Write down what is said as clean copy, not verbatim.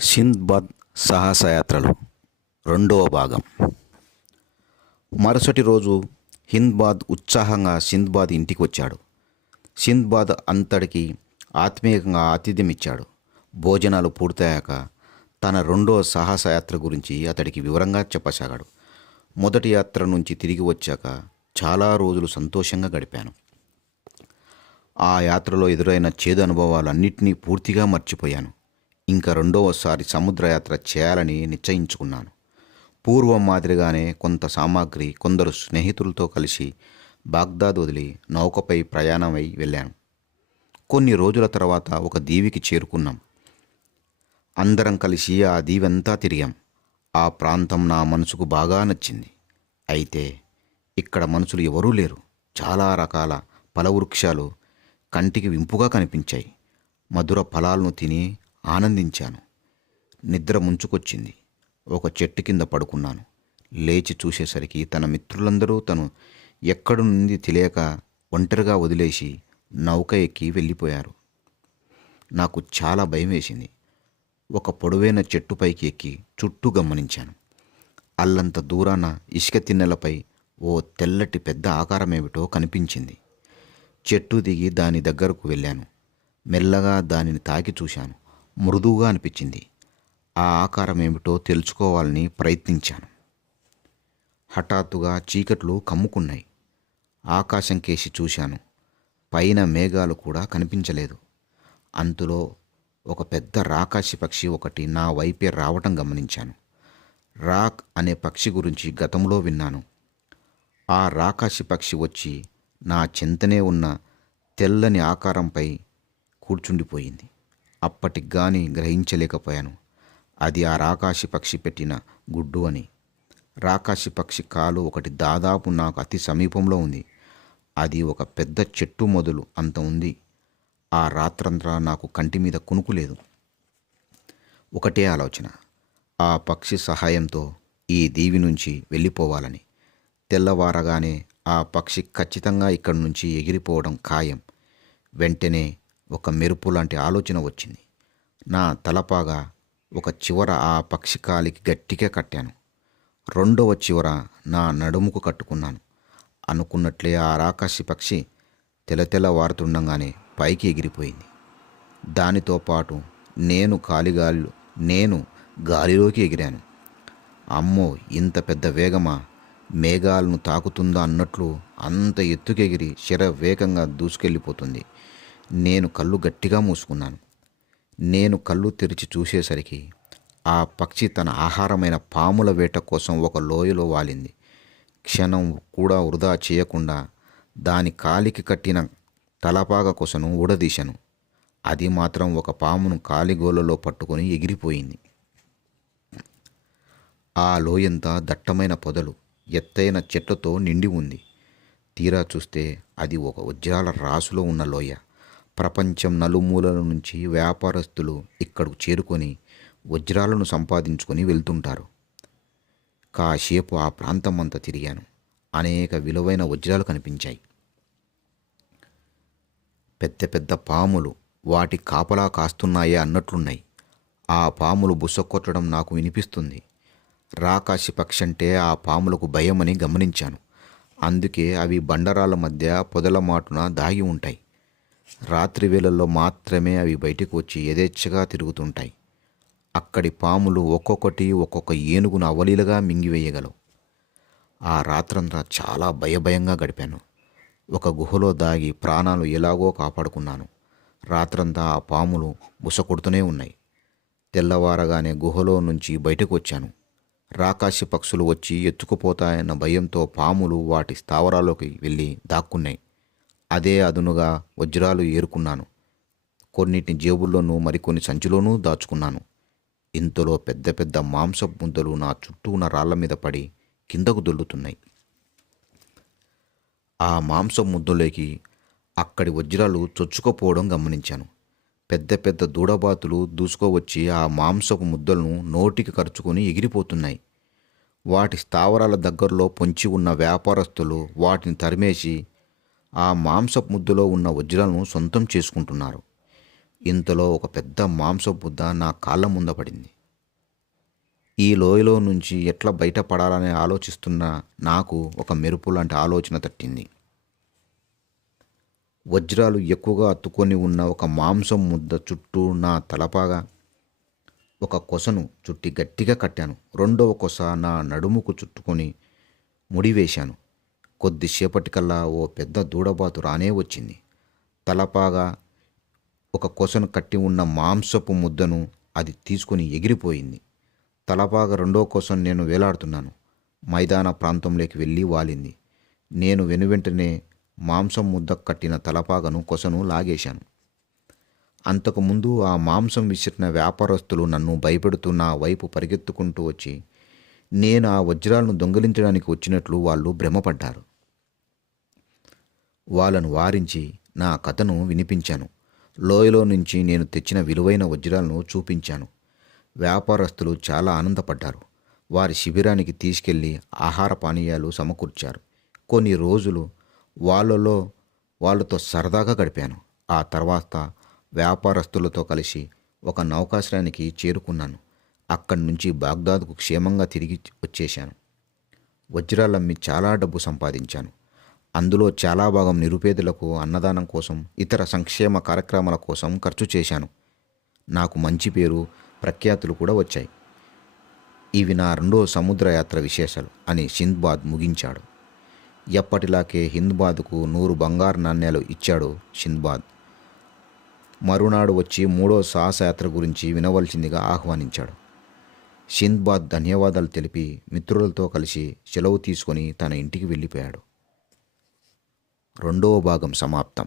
సింద్బాద్ సాహసయాత్రలు రెండవ భాగం. మరుసటి రోజు హింద్బాద్ ఉత్సాహంగా సింద్బాద్ ఇంటికి వచ్చాడు. సింద్బాద్ అంతటికి ఆత్మీయంగా ఆతిథ్యం ఇచ్చాడు. భోజనాలు పూర్తయ్యాక తన రెండో సాహసయాత్ర గురించి అతడికి వివరంగా చెప్పసాగాడు. మొదటి యాత్ర నుంచి తిరిగి వచ్చాక చాలా రోజులు సంతోషంగా గడిపాను. ఆ యాత్రలో ఎదురైన చేదు అనుభవాలన్నింటినీ పూర్తిగా మర్చిపోయాను. ఇంకా రెండవసారి సముద్రయాత్ర చేయాలని నిశ్చయించుకున్నాను. పూర్వం మాదిరిగానే కొంత సామాగ్రి, కొందరు స్నేహితులతో కలిసి బాగ్దాద్ వదిలి నౌకపై ప్రయాణమై వెళ్ళాను. కొన్ని రోజుల తర్వాత ఒక దీవికి చేరుకున్నాం. అందరం కలిసి ఆ దీవంతా తిరిగాం. ఆ ప్రాంతం నా మనసుకు బాగా నచ్చింది. అయితే ఇక్కడ మనుషులు ఎవరూ లేరు. చాలా రకాల ఫలవృక్షాలు కంటికి వింపుగా కనిపించాయి. మధుర ఫలాలను తిని ఆనందించాను. నిద్ర ముంచుకొచ్చింది. ఒక చెట్టు కింద పడుకున్నాను. లేచి చూసేసరికి తన మిత్రులందరూ తను ఎక్కడి నుండి తెలియక ఒంటరిగా వదిలేసి నౌక ఎక్కి వెళ్ళిపోయారు. నాకు చాలా భయం వేసింది. ఒక పొడవైన చెట్టుపైకి ఎక్కి చుట్టూ గమనించాను. అల్లంత దూరాన ఇసుక తిన్నెలపై ఓ తెల్లటి పెద్ద ఆకారమేమిటో కనిపించింది. చెట్టు దిగి దాని దగ్గరకు వెళ్ళాను. మెల్లగా దానిని తాకి చూశాను. మృదువుగా అనిపించింది. ఆ ఆకారం ఏమిటో తెలుసుకోవాలని ప్రయత్నించాను. హఠాత్తుగా చీకట్లు కమ్ముకున్నాయి. ఆకాశం కేసి చూశాను. పైన మేఘాలు కూడా కనిపించలేదు. అంతలో ఒక పెద్ద రాకాసి పక్షి ఒకటి నా వైపే రావటం గమనించాను. రాక్ అనే పక్షి గురించి గతంలో విన్నాను. ఆ రాకాసి పక్షి వచ్చి నా చెంతనే ఉన్న తెల్లని ఆకారంపై కూర్చుండిపోయింది. అప్పటికి గాని గ్రహించలేకపోయాను అది ఆ రాకాసి పక్షి పెట్టిన గుడ్డు అని. రాకాసి పక్షి కాలు ఒకటి దాదాపు నాకు అతి సమీపంలో ఉంది. అది ఒక పెద్ద చెట్టు మొదలు అంత ఉంది. ఆ రాత్రంతా నాకు కంటి మీద కునుకు లేదు. ఒకటే ఆలోచన, ఆ పక్షి సహాయంతో ఈ దీవి నుంచి వెళ్ళిపోవాలని. తెల్లవారగానే ఆ పక్షి ఖచ్చితంగా ఇక్కడి నుంచి ఎగిరిపోవడం ఖాయం. వెంటనే ఒక మెరుపు లాంటి ఆలోచన వచ్చింది. నా తలపాగా ఒక చివర ఆ పక్షి కాలికి గట్టిగా కట్టాను. రెండవ చివర నా నడుముకు కట్టుకున్నాను. అనుకున్నట్లే ఆ రాకాసి పక్షి తెల్లవారుతుండగానే పైకి ఎగిరిపోయింది. దానితో పాటు నేను గాలిలోకి ఎగిరాను. అమ్మో, ఇంత పెద్ద వేగమా! మేఘాలను తాకుతుందా అన్నట్లు అంత ఎత్తుకెగిరి శరవేగంగా దూసుకెళ్ళిపోతుంది. నేను కళ్ళు గట్టిగా మూసుకున్నాను. నేను కళ్ళు తెరిచి చూసేసరికి ఆ పక్షి తన ఆహారమైన పాముల వేట కోసం ఒక లోయలో వాలింది. క్షణం కూడా వృధా చేయకుండా దాని కాలికి కట్టిన తలపాగ కొసను ఊడదీశాను. అది మాత్రం ఒక పామును కాలిగోలలో పట్టుకొని ఎగిరిపోయింది. ఆ లోయంతా దట్టమైన పొదలు, ఎత్తైన చెట్లతో నిండి ఉంది. తీరా చూస్తే అది ఒక వజ్రాల రాసులో ఉన్న లోయ. ప్రపంచం నలుమూలల నుంచి వ్యాపారస్తులు ఇక్కడకు చేరుకొని వజ్రాలను సంపాదించుకొని వెళ్తుంటారు. కాసేపు ఆ ప్రాంతం అంతా తిరిగాను. అనేక విలువైన వజ్రాలు కనిపించాయి. పెద్ద పెద్ద పాములు వాటి కాపలా కాస్తున్నాయే అన్నట్లున్నాయి. ఆ పాములు బుసకొట్టడం నాకు వినిపిస్తుంది. రాకాసి పక్షి అంటే ఆ పాములకు భయమని గమనించాను. అందుకే అవి బండరాల మధ్య పొదల మాటున దాగి ఉంటాయి. రాత్రి వేళల్లో మాత్రమే అవి బయటకు వచ్చి యథేచ్ఛగా తిరుగుతుంటాయి. అక్కడి పాములు ఒక్కొక్కటి ఒక్కొక్క ఏనుగును అవలీలగా మింగివేయగలవు. ఆ రాత్రంతా చాలా భయంగా గడిపాను. ఒక గుహలో దాగి ప్రాణాలు ఎలాగో కాపాడుకున్నాను. రాత్రంతా ఆ పాములు బుసకొడుతూనే ఉన్నాయి. తెల్లవారగానే గుహలో నుంచి బయటకు వచ్చాను. రాకాసి పక్షులు వచ్చి ఎత్తుకుపోతాయన్న భయంతో పాములు వాటి స్థావరాల్లోకి వెళ్ళి దాక్కున్నాయి. అదే అదునుగా వజ్రాలు ఏరుకున్నాను. కొన్నిటిని జేబుల్లోనూ మరికొన్ని సంచిలోనూ దాచుకున్నాను. ఇంతలో పెద్ద పెద్ద మాంసపు ముద్దలు నా చుట్టూ ఉన్న రాళ్ల మీద పడి కిందకు దొల్లుతున్నాయి. ఆ మాంసపు ముద్దలోకి అక్కడి వజ్రాలు చొచ్చుకుపోవడం గమనించాను. పెద్ద పెద్ద దూడబాతులు దూసుకోవచ్చి ఆ మాంసపు ముద్దలను నోటికి కరుచుకొని ఎగిరిపోతున్నాయి. వాటి స్థావరాల దగ్గరలో పొంచి ఉన్న వ్యాపారస్తులు వాటిని తరిమేసి ఆ మాంసపు ముద్దలో ఉన్న వజ్రాలను సొంతం చేసుకుంటున్నారు. ఇంతలో ఒక పెద్ద మాంసపు బుద్ద నా కాళ్ళ ముంద పడింది. ఈ లోయలో నుంచి ఎట్లా బయటపడాలని ఆలోచిస్తున్న నాకు ఒక మెరుపు లాంటి ఆలోచన తట్టింది. వజ్రాలు ఎక్కువగా అత్తుకొని ఉన్న ఒక మాంసం ముద్ద చుట్టూ నా తలపాగా ఒక కొసను చుట్టి గట్టిగా కట్టాను. రెండవ కొస నా నడుముకు చుట్టుకొని ముడివేశాను. కొద్దిసేపటికల్లా ఓ పెద్ద దూడబాతు రానే వచ్చింది. తలపాగా ఒక కొసను కట్టి ఉన్న మాంసపు ముద్దను అది తీసుకొని ఎగిరిపోయింది. తలపాగా రెండో కోసం నేను వేలాడుతున్నాను. మైదాన ప్రాంతంలోకి వెళ్ళి వాలింది. నేను వెనువెంటనే మాంసం ముద్ద కట్టిన తలపాగను కొసను లాగేశాను. అంతకుముందు ఆ మాంసం విసిరిన వ్యాపారస్తులు నన్ను భయపెడుతూ నా వైపు పరిగెత్తుకుంటూ వచ్చి నేను ఆ వజ్రాలను దొంగిలించడానికి వచ్చినట్లు వాళ్ళు భ్రమపడ్డారు. వాళ్ళను వారించి నా కథను వినిపించాను. లోయలో నుంచి నేను తెచ్చిన విలువైన వజ్రాలను చూపించాను. వ్యాపారస్తులు చాలా ఆనందపడ్డారు. వారి శిబిరానికి తీసుకెళ్లి ఆహార పానీయాలు సమకూర్చారు. కొన్ని రోజులు వాళ్ళతో సరదాగా గడిపాను. ఆ తర్వాత వ్యాపారస్తులతో కలిసి ఒక నౌకాశ్రయానికి చేరుకున్నాను. అక్కడి నుంచి బాగ్దాద్కు క్షేమంగా తిరిగి వచ్చేశాను. వజ్రాలమ్మి చాలా డబ్బు సంపాదించాను. అందులో చాలా భాగం నిరుపేదలకు అన్నదానం కోసం, ఇతర సంక్షేమ కార్యక్రమాల కోసం ఖర్చు చేశాను. నాకు మంచి పేరు, ప్రఖ్యాతులు కూడా వచ్చాయి. ఇవి నా రెండో సముద్రయాత్ర విశేషాలు అని సింద్బాద్ ముగించాడు. ఎప్పటిలాగే హింద్బాద్కు 100 బంగారు నాణ్యాలు ఇచ్చాడు సింద్బాద్. మరునాడు వచ్చి మూడో సాహసయాత్ర గురించి వినవలసిందిగా ఆహ్వానించాడు. సింద్బాద్ ధన్యవాదాలు తెలిపి మిత్రులతో కలిసి సెలవు తీసుకొని తన ఇంటికి వెళ్ళిపోయాడు. రెండవ భాగం సమాప్తం.